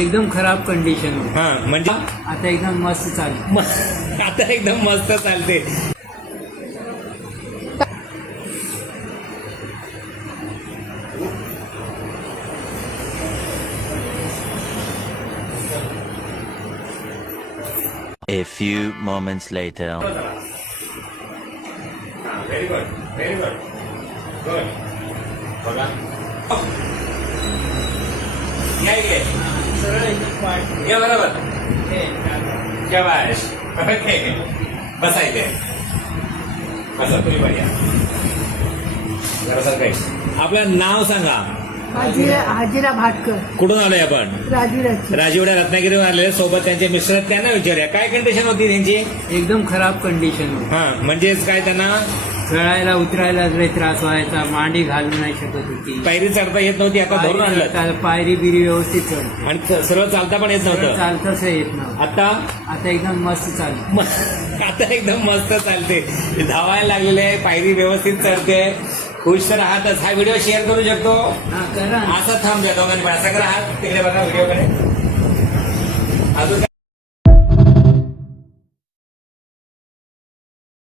एकदम खराब कंडिशन होती. हा म्हणजे आता एकदम मस्त चालू. आता एकदम मस्त चालते. A few moments later. Very good, very good, good. बघा या इकडे. सरळ एकदम पाठ. या बरोबर. हे, शाबाश. ओके. बसा इथे. बसा तुम्ही पण या. जरा सर काही आपलं नाव सांगा. हाजिरा भाटकर, कुठून आलोय आपण? राजवीराची. राजवाडा रत्नागिरीवर आलेले. सोबत त्यांचे मिस्टर. त्यांना विचारूया काय कंडिशन होती त्यांची. एकदम खराब कंडिशन होती. हा म्हणजेच काय त्यांना चढायला उतरायला लय त्रास व्हायचा. मांडी घालू नाही शकत होती. पायरी चढता येत नव्हती. आता धरून आणलं पायरी बिरी व्यवस्थित चढते. आणि सरळ चालता पण येत नव्हतं. चालताच येत नव्हतं. आता आता एकदम मस्त चालू. आता एकदम मस्त चालते. धावायला लागलेले. पायरी व्यवस्थित चढते. खुश तर आहातच. हा व्हिडिओ शेअर करू शकतो. हा करा. असं थांबूया दोघांनी पण. असं करा. हात तिकडे बघा व्हिडिओकडे.